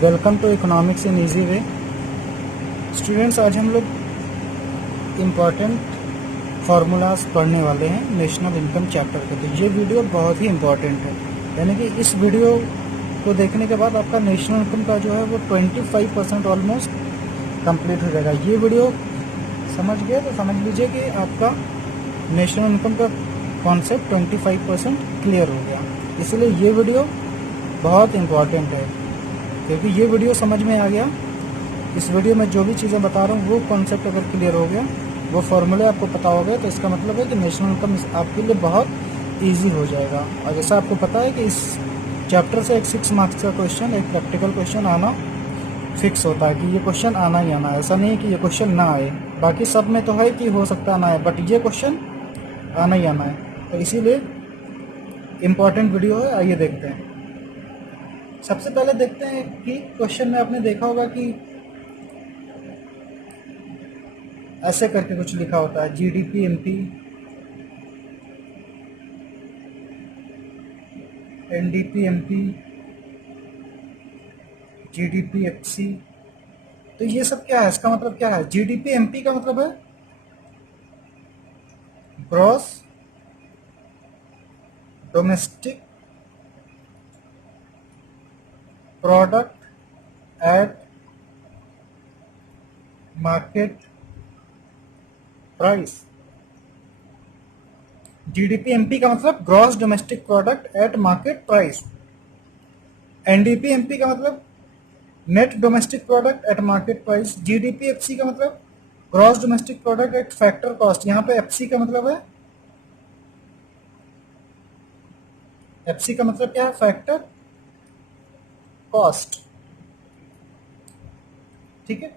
Welcome to economics in easy way. Students, आज हम लोग इम्पॉर्टेंट फार्मूलाज पढ़ने वाले हैं नेशनल इनकम चैप्टर के। तो ये वीडियो बहुत ही इम्पॉर्टेंट है, यानी कि इस वीडियो को देखने के बाद आपका नेशनल इनकम का जो है वो 25% ऑलमोस्ट कंप्लीट हो जाएगा। ये वीडियो समझ गए तो समझ लीजिए कि आपका नेशनल इनकम का कॉन्सेप्ट 25% क्लियर हो गया। इसलिए ये वीडियो बहुत इम्पॉर्टेंट है, क्योंकि ये वीडियो समझ में आ गया। इस वीडियो में जो भी चीज़ें बता रहा हूँ वो कॉन्सेप्ट अगर क्लियर हो गया, वो फॉर्मूले आपको पता हो गए, तो इसका मतलब है कि नेशनल इनकम आपके लिए बहुत इजी हो जाएगा। और जैसा आपको पता है कि इस चैप्टर से एक 6 मार्क्स का क्वेश्चन, एक प्रैक्टिकल क्वेश्चन आना फिक्स होता है कि ये क्वेश्चन आना ही आना है। ऐसा नहीं है कि ये क्वेश्चन ना आए, बाकी सब में तो है कि हो सकता है ना आए, बट ये क्वेश्चन आना ही आना है। तो इसीलिए इम्पॉर्टेंट वीडियो है। आइए देखते हैं। सबसे पहले देखते हैं कि क्वेश्चन में आपने देखा होगा कि ऐसे करके कुछ लिखा होता है, GDP MP, NDP MP, GDP FC. तो ये सब क्या है, इसका मतलब क्या है? जीडीपी एमपी का मतलब है gross domestic product at market price. GDP MP का मतलब gross domestic product at market price. NDP MP का मतलब net domestic product at market price. GDP FC का मतलब gross domestic product at factor cost. यहाँ पे एफसी का मतलब है, एफसी का मतलब क्या है? Factor cost. ठीक है,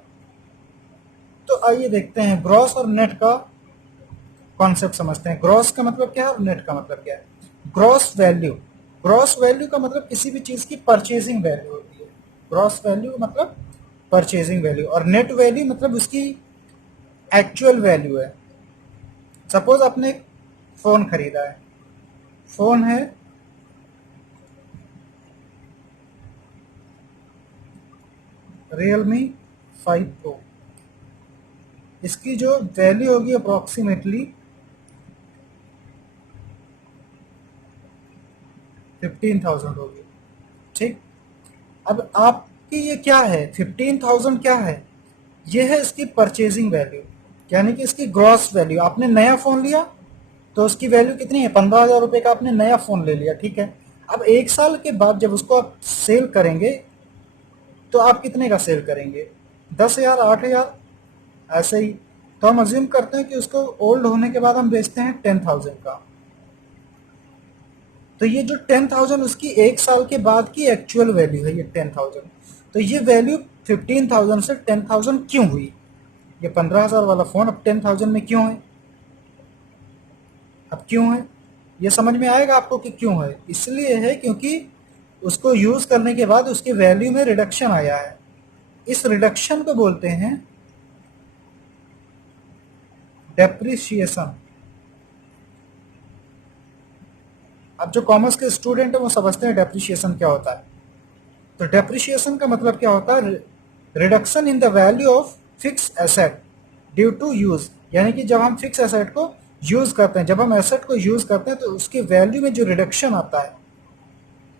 तो आइए देखते हैं ग्रॉस और नेट का कॉन्सेप्ट समझते हैं। ग्रॉस का मतलब क्या है और नेट का मतलब क्या है? ग्रॉस वैल्यू, ग्रॉस वैल्यू का मतलब किसी भी चीज की परचेजिंग वैल्यू होती है। ग्रॉस वैल्यू मतलब परचेजिंग वैल्यू, और नेट वैल्यू मतलब उसकी एक्चुअल वैल्यू है। सपोज आपने एक फोन खरीदा है, फोन है Realme 5 Pro। इसकी जो वैल्यू होगी अप्रोक्सीमेटली 15,000 होगी। ठीक, अब आपकी ये क्या है? 15,000 क्या है? ये है इसकी परचेजिंग वैल्यू, यानी कि इसकी ग्रॉस वैल्यू। आपने नया फोन लिया तो उसकी वैल्यू कितनी है? 15,000 रुपए का आपने नया फोन ले लिया। ठीक है, अब 1 साल के बाद जब उसको आप सेल करेंगे तो आप कितने का सेल करेंगे? 10,000, 8,000, ऐसे ही। तो हम अज्यूम करते हैं कि उसको ओल्ड होने के बाद हम बेचते हैं 10,000 का। तो ये जो 10,000 उसकी 1 साल के बाद की एक्चुअल वैल्यू है, ये 10,000। तो ये वैल्यू 15,000 से 10,000 क्यों हुई? ये 15,000 वाला फोन अब 10,000 में क्यों है? अब क्यों है ये समझ में आएगा आपको कि क्यों है। इसलिए है क्योंकि उसको यूज करने के बाद उसकी वैल्यू में रिडक्शन आया है। इस रिडक्शन को बोलते हैं डेप्रिसिएशन। अब जो कॉमर्स के स्टूडेंट है वो समझते हैं डेप्रिसिएशन क्या होता है। तो डेप्रिसिएशन का मतलब क्या होता है? Reduction in the value of fix asset due to use. यानी कि जब हम फिक्स एसेट को यूज करते हैं, जब हम एसेट को यूज करते हैं तो उसकी वैल्यू में जो रिडक्शन आता है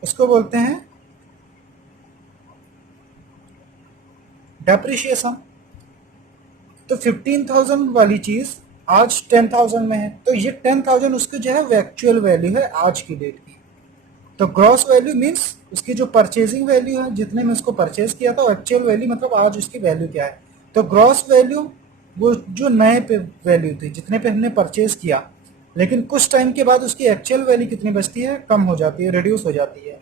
उसको बोलते हैं डेप्रिसिएशन। तो 15,000 वाली चीज आज 10,000 में है, तो ये 10,000 उसकी जो है वो एक्चुअल वैल्यू है आज की डेट की। तो ग्रॉस वैल्यू मीन्स उसकी जो परचेजिंग वैल्यू है, जितने में उसको परचेज किया था, और एक्चुअल वैल्यू मतलब आज उसकी वैल्यू क्या है। तो ग्रॉस वैल्यू वो जो नए पे वैल्यू थी, जितने पे हमने परचेज किया, लेकिन कुछ टाइम के बाद उसकी एक्चुअल वैल्यू कितनी बचती है? कम हो जाती है, रिड्यूस हो जाती है।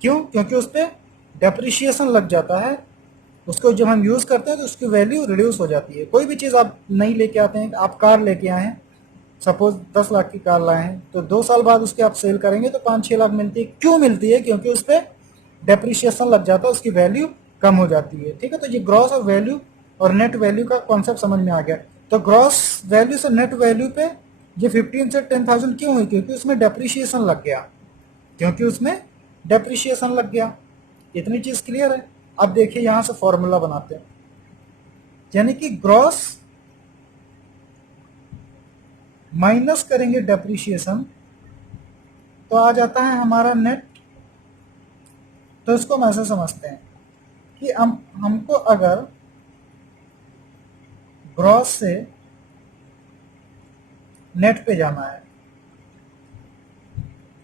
क्यों? क्योंकि उस पर डेप्रिशिएशन लग जाता है। उसको जब हम यूज करते हैं तो उसकी वैल्यू रिड्यूस हो जाती है। कोई भी चीज आप नई लेके आते हैं, आप कार लेके आए हैं, सपोज 10 लाख की कार लाए हैं, तो 2 साल बाद उसके आप सेल करेंगे तो 5-6 लाख मिलती है। क्यों मिलती है? क्योंकि उस पर डेप्रिशिएशन लग जाता है, उसकी वैल्यू कम हो जाती है। ठीक है, तो ये ग्रॉस और वैल्यू और नेट वैल्यू का कॉन्सेप्ट समझ में आ गया। तो ग्रॉस वैल्यू से नेट वैल्यू पे ये 15 से 10,000 क्यों हुई? क्योंकि उसमें डेप्रिशिएशन लग गया, क्योंकि उसमें डेप्रिशिएशन लग गया। इतनी चीज क्लियर है। अब देखिए यहां से फॉर्मूला बनाते हैं, यानी कि ग्रॉस माइनस करेंगे डेप्रिसिएशन तो आ जाता है हमारा नेट। तो इसको हम ऐसे समझते हैं कि हमको अगर ग्रॉस से नेट पे जाना है,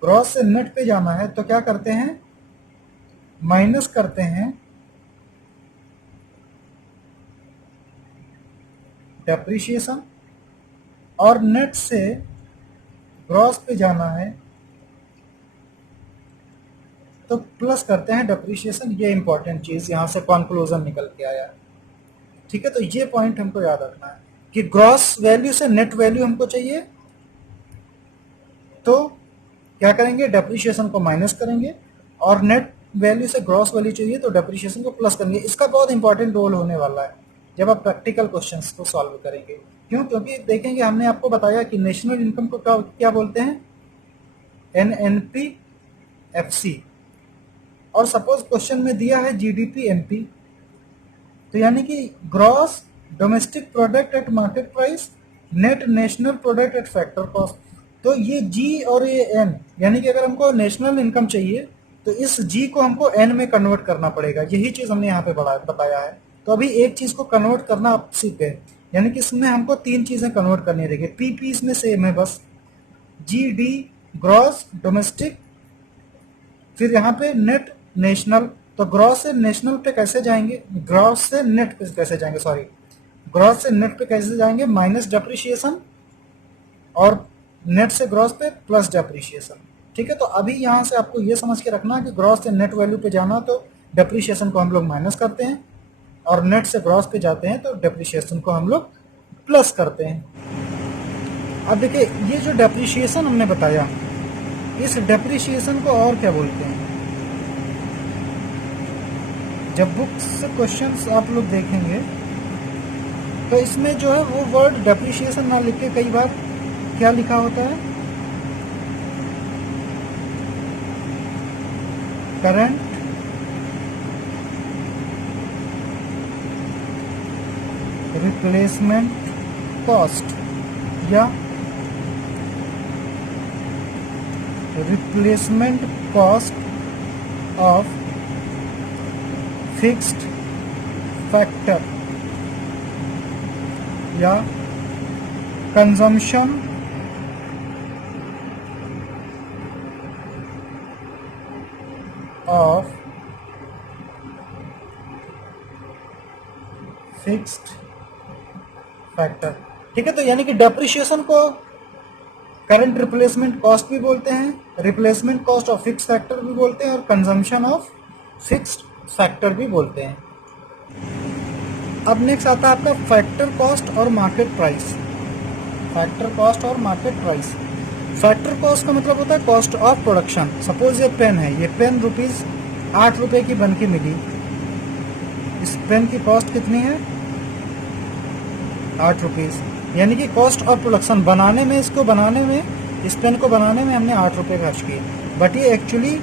ग्रॉस से नेट पे जाना है तो क्या करते हैं, माइनस करते हैं डेप्रिसिएशन, और नेट से ग्रॉस पे जाना है तो प्लस करते हैं डेप्रिसिएशन। ये इंपॉर्टेंट चीज यहां से कंक्लूजन निकल के आया। ठीक है, तो ये पॉइंट हमको याद रखना है कि ग्रॉस वैल्यू से नेट वैल्यू हमको चाहिए, तो क्या करेंगे, डेप्रिसिएशन को माइनस करेंगे, और नेट वैल्यू से ग्रॉस वैल्यू चाहिए तो डेप्रिसिएशन को प्लस करेंगे। इसका बहुत इंपॉर्टेंट रोल होने वाला है जब आप प्रैक्टिकल क्वेश्चंस को सॉल्व करेंगे। क्यों? क्योंकि देखेंगे, हमने आपको बताया कि नेशनल इनकम को क्या बोलते हैं, NNP FC, और सपोज क्वेश्चन में दिया है GDP MP, तो यानी कि gross domestic product at market price, net national product at factor cost. तो ये G और ये N, यानी कि अगर हमको नेशनल इनकम चाहिए तो इस G को हमको N में कन्वर्ट करना पड़ेगा। यही चीज हमने यहाँ पे बताया है। तो अभी एक चीज को कन्वर्ट करना आप सीख गए, यानी कि इसमें हमको 3 चीजें कन्वर्ट करनी रहेगी। PP इसमें सेम है, बस GD ग्रॉस डोमेस्टिक, फिर यहाँ पे नेट नेशनल। तो ग्रॉस से नेशनल पे कैसे जाएंगे, ग्रॉस से नेट पे कैसे जाएंगे, सॉरी, ग्रॉस से नेट पे कैसे जाएंगे, माइनस डेप्रिसिएशन, और नेट से ग्रॉस पे प्लस डेप्रिसिएशन। ठीक है, तो अभी यहां से आपको ये समझ के रखना कि ग्रॉस से नेट वैल्यू पे जाना तो डेप्रिसिएशन को हम लोग माइनस करते हैं, और नेट से ग्रॉस पे जाते हैं तो डेप्रिसिएशन को हम लोग प्लस करते हैं। अब देखिए, ये जो डेप्रिसिएशन हमने बताया, इस डेप्रिसिएशन को और क्या बोलते हैं, जब बुक्स से क्वेश्चंस आप लोग देखेंगे तो इसमें जो है वो वर्ड डेप्रिसिएशन ना लिख के कई बार क्या लिखा होता है, करंट रिप्लेसमेंट कॉस्ट या replacement cost of fixed factor या कंजम्पशन ऑफ फिक्स्ड फैक्टर। ठीक है, तो यानी कि डेप्रिसिएशन को करंट रिप्लेसमेंट कॉस्ट भी बोलते हैं, replacement cost of fix factor भी बोलते हैं, और कंजम्पशन ऑफ फिक्स्ड फैक्टर भी बोलते हैं। अब नेक्स्ट आता है आपका फैक्टर कॉस्ट और मार्केट प्राइस। फैक्टर कॉस्ट और मार्केट प्राइस। फैक्टर कॉस्ट का मतलब होता है कॉस्ट ऑफ प्रोडक्शन। सपोज ये पेन है, ये पेन ₹8 की बन के मिली, इस पेन की कॉस्ट कितनी है, ₹8, यानी कि कॉस्ट ऑफ प्रोडक्शन बनाने में, इसको बनाने में, इस पेन को बनाने में हमने ₹8 खर्च किए, बट ये एक्चुअली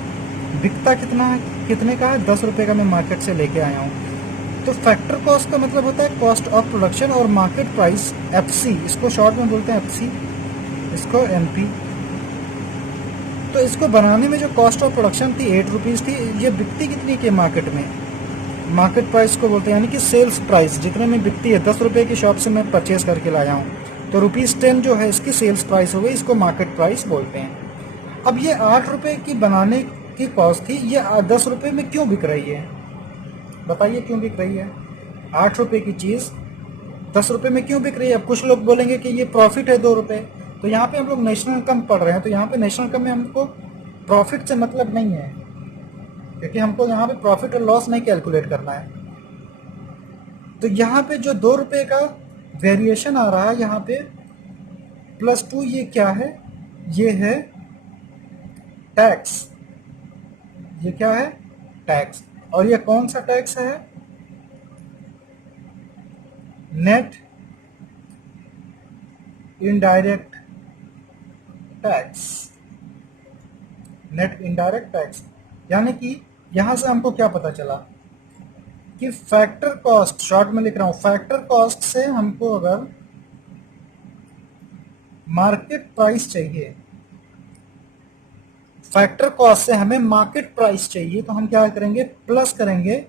बिकता कितने का है, ₹10 का मैं मार्केट से लेके आया हूँ। तो फैक्टर कॉस्ट का मतलब होता है कॉस्ट ऑफ प्रोडक्शन, और मार्केट प्राइस FC, इसको शॉर्ट में बोलते हैं FC, इसको MP। तो इसको बनाने में जो कॉस्ट ऑफ प्रोडक्शन थी ₹8 थी, ये बिकती कितनी की मार्केट में, मार्केट प्राइस को बोलते हैं, यानी कि सेल्स प्राइस जितने में बिकती है। ₹10 की शॉप से मैं परचेज करके लाया हूँ, तो ₹10 जो है इसकी सेल्स प्राइस हो गई, इसको मार्केट प्राइस बोलते हैं। अब ये ₹8 की बनाने की कॉस्ट थी, ये ₹10 में क्यों बिक रही है, बताइए क्यों बिक रही है, ₹8 की चीज़ ₹10 में क्यों बिक रही है। अब कुछ लोग बोलेंगे कि ये प्रॉफिट है ₹2, तो यहाँ पे हम लोग नेशनल इनकम पढ़ रहे हैं, तो यहाँ पे नेशनल इनकम में हमको प्रॉफिट से मतलब नहीं है, क्योंकि हमको यहाँ पे प्रॉफिट और लॉस नहीं कैलकुलेट करना है। तो यहाँ पे जो ₹2 का वेरिएशन आ रहा है, यहाँ पे +2, ये क्या है, ये है टैक्स, ये क्या है, टैक्स। और ये कौन सा टैक्स है, net indirect tax, net indirect tax. यानी कि यहां से हमको क्या पता चला कि फैक्टर कॉस्ट, शॉर्ट में लिख रहा हूं, फैक्टर कॉस्ट से हमको अगर मार्केट प्राइस चाहिए, फैक्टर कॉस्ट से हमें मार्केट प्राइस चाहिए, तो हम क्या करेंगे, प्लस करेंगे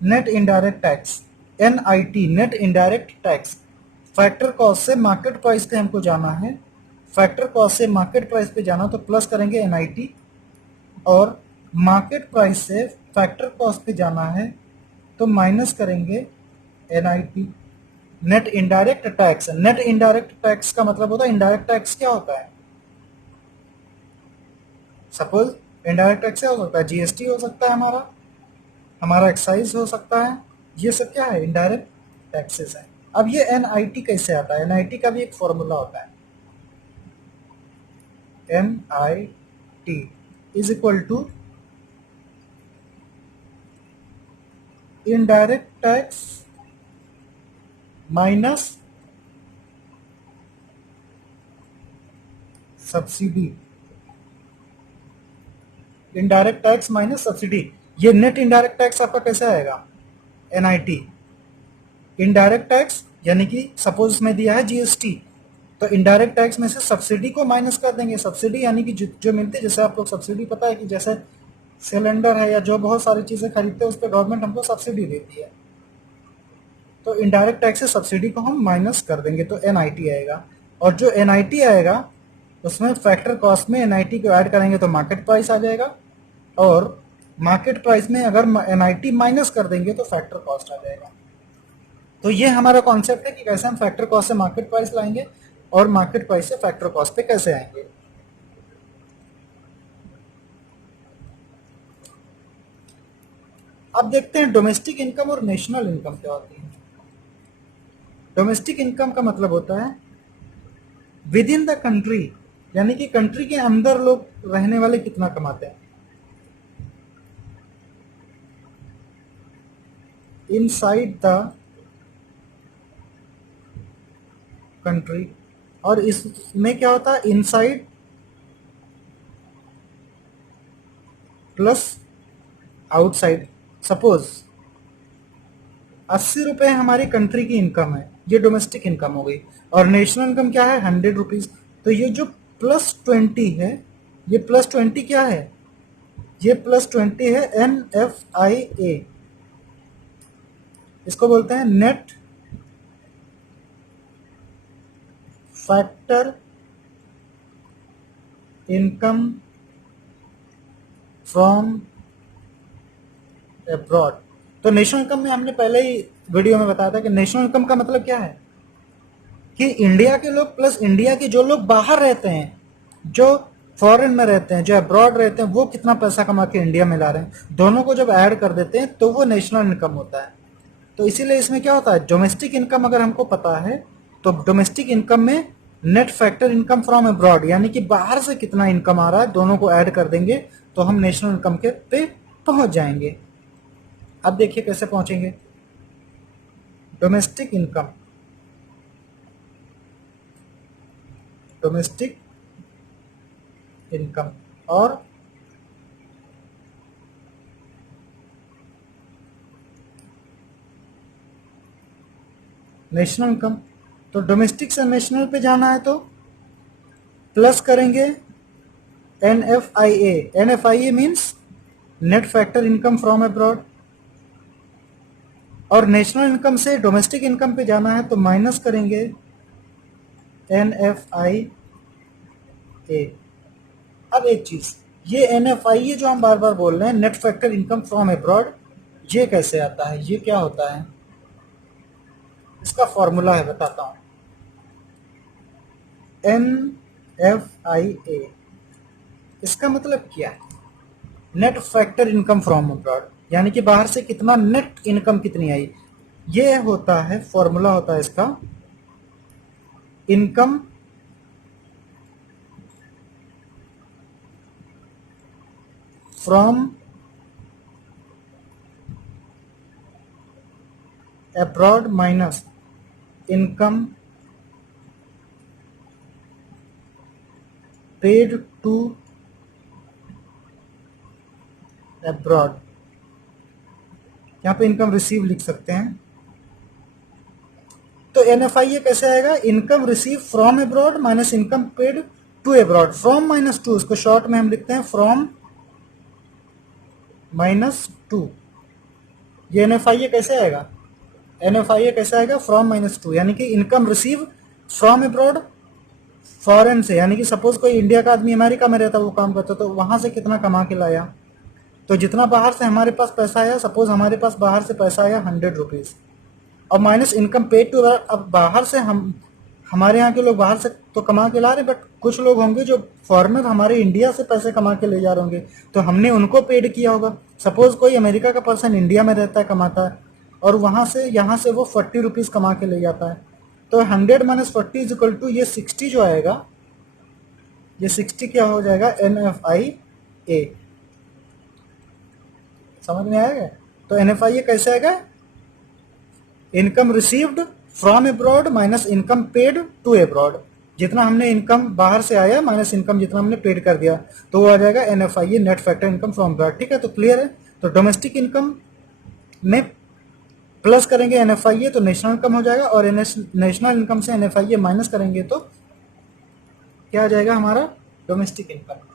net indirect tax, NIT, net indirect tax. Factor cost से मार्केट प्राइस पे हमको जाना है, फैक्टर कॉस्ट से मार्केट प्राइस पे जाना तो प्लस करेंगे NIT, और मार्केट प्राइस से फैक्टर कॉस्ट पे जाना है तो माइनस करेंगे NIT, net indirect tax. Net indirect tax का मतलब होता है, इनडायरेक्ट टैक्स क्या होता है, सपोज इनडायरेक्ट टैक्स क्या हो सकता है, GST हो सकता है, हमारा एक्साइज हो सकता है, ये सब क्या है, इनडायरेक्ट टैक्सेस है। अब ये NIT कैसे आता है, NIT का भी एक फॉर्मूला होता है, NIT is equal to indirect tax minus subsidy, indirect tax minus subsidy. ये नेट इनडायरेक्ट टैक्स आपका कैसे आएगा, NIT, इनडायरेक्ट टैक्स यानी कि सपोज में दिया है GST, तो इनडायरेक्ट टैक्स में से सब्सिडी को माइनस कर देंगे। सब्सिडी यानी कि जो मिलती है, जैसे आप लोग सब्सिडी पता है कि जैसे सिलेंडर है या जो बहुत सारी चीजें खरीदते हैं उस पर गवर्नमेंट हमको सब्सिडी देती है, तो इनडायरेक्ट टैक्स से सब्सिडी को हम माइनस कर देंगे तो NIT आएगा। और जो NIT आएगा उसमें फैक्टर कॉस्ट में NIT को ऐड करेंगे तो मार्केट प्राइस आ जाएगा, और मार्केट प्राइस में अगर NIT माइनस कर देंगे तो फैक्टर कॉस्ट आ जाएगा। तो ये हमारा कॉन्सेप्ट है कि कैसे हम फैक्टर कॉस्ट से मार्केट प्राइस लाएंगे और मार्केट प्राइस से फैक्टर कॉस्ट पे कैसे आएंगे। अब देखते हैं डोमेस्टिक इनकम और नेशनल इनकम क्या होती है। डोमेस्टिक इनकम का मतलब होता है विद इन द कंट्री, यानी कि कंट्री के अंदर लोग रहने वाले कितना कमाते हैं, इनसाइड द कंट्री। और इसमें क्या होता है, इनसाइड प्लस आउटसाइड। सपोज 80 रुपए हमारी कंट्री की इनकम है, ये डोमेस्टिक इनकम हो गई, और नेशनल इनकम क्या है, 100 रुपीज। तो ये जो +20 है, ये +20 क्या है, ये +20 है NFIA, इसको बोलते हैं net factor income from abroad. तो नेशनल इनकम में हमने पहले ही वीडियो में बताया था कि नेशनल इनकम का मतलब क्या है, कि इंडिया के लोग प्लस इंडिया के जो लोग बाहर रहते हैं, जो फॉरेन में रहते हैं, जो अब्रॉड रहते हैं, वो कितना पैसा कमा के इंडिया में ला रहे हैं, दोनों को जब ऐड कर देते हैं तो वो नेशनल इनकम होता है। तो इसीलिए इसमें क्या होता है, डोमेस्टिक इनकम अगर हमको पता है तो डोमेस्टिक इनकम में net factor income from abroad, यानी कि बाहर से कितना इनकम आ रहा है, दोनों को ऐड कर देंगे तो हम नेशनल इनकम के पे पहुंच जाएंगे। अब देखिए कैसे पहुंचेंगे, डोमेस्टिक इनकम, डोमेस्टिक इनकम और नेशनल इनकम। तो डोमेस्टिक से नेशनल पे जाना है तो प्लस करेंगे NFIA, NFIA means net factor income from abroad, और नेशनल इनकम से डोमेस्टिक इनकम पे जाना है तो माइनस करेंगे NFIA। अब एक चीज, ये NFIA जो हम बार बार बोल रहे हैं, net factor income from abroad, ये कैसे आता है, ये क्या होता है, इसका फॉर्मूला है, बताता हूं। NFIA इसका मतलब क्या है, net factor income from abroad, यानी कि बाहर से कितना नेट इनकम कितनी आई, ये होता है फॉर्मूला होता है इसका, income from abroad minus income paid to abroad, यहाँ पे इनकम रिसीव लिख सकते हैं। तो NFIA कैसे आएगा, income receive from abroad minus income paid to abroad. From minus to, उसको शॉर्ट में हम लिखते हैं फ्रॉम माइनस टू। ये NFIA कैसे आएगा, NFIA कैसे आएगा, फ्रॉम माइनस टू, यानी कि income receive from abroad, foreign से, यानी कि सपोज कोई इंडिया का आदमी अमेरिका में रहता, वो काम करता, तो वहां से कितना कमा के लाया, तो जितना बाहर से हमारे पास पैसा आया, सपोज हमारे पास बाहर से पैसा आया 100 रुपीज, और माइनस इनकम पेड टू, अब बाहर से हमारे यहाँ के लोग बाहर से तो कमा के ला रहे, बट कुछ लोग होंगे जो फॉरेनर हमारे इंडिया से पैसे कमा के ले जा रहे होंगे, तो हमने उनको पेड किया होगा। सपोज कोई अमेरिका का पर्सन इंडिया में रहता है, कमाता है, और वहां से यहाँ से वो 40 रुपीज कमा के ले जाता है, तो 100 माइनस 40 इज इक्वल टू ये 60 जो आएगा, ये 60 क्या हो जाएगा, NFIA। समझ में आएगा। तो NFIA कैसे आएगा, income received from abroad minus income paid to abroad, जितना हमने इनकम बाहर से आया माइनस इनकम जितना हमने पेड कर दिया, तो वो आ जाएगा NFIA, net factor income from abroad. ठीक है, तो क्लियर है। तो डोमेस्टिक इनकम में प्लस करेंगे NFIA तो नेशनल इनकम हो जाएगा, और नेशनल इनकम से NFIA माइनस करेंगे तो क्या आ जाएगा हमारा, डोमेस्टिक इनकम।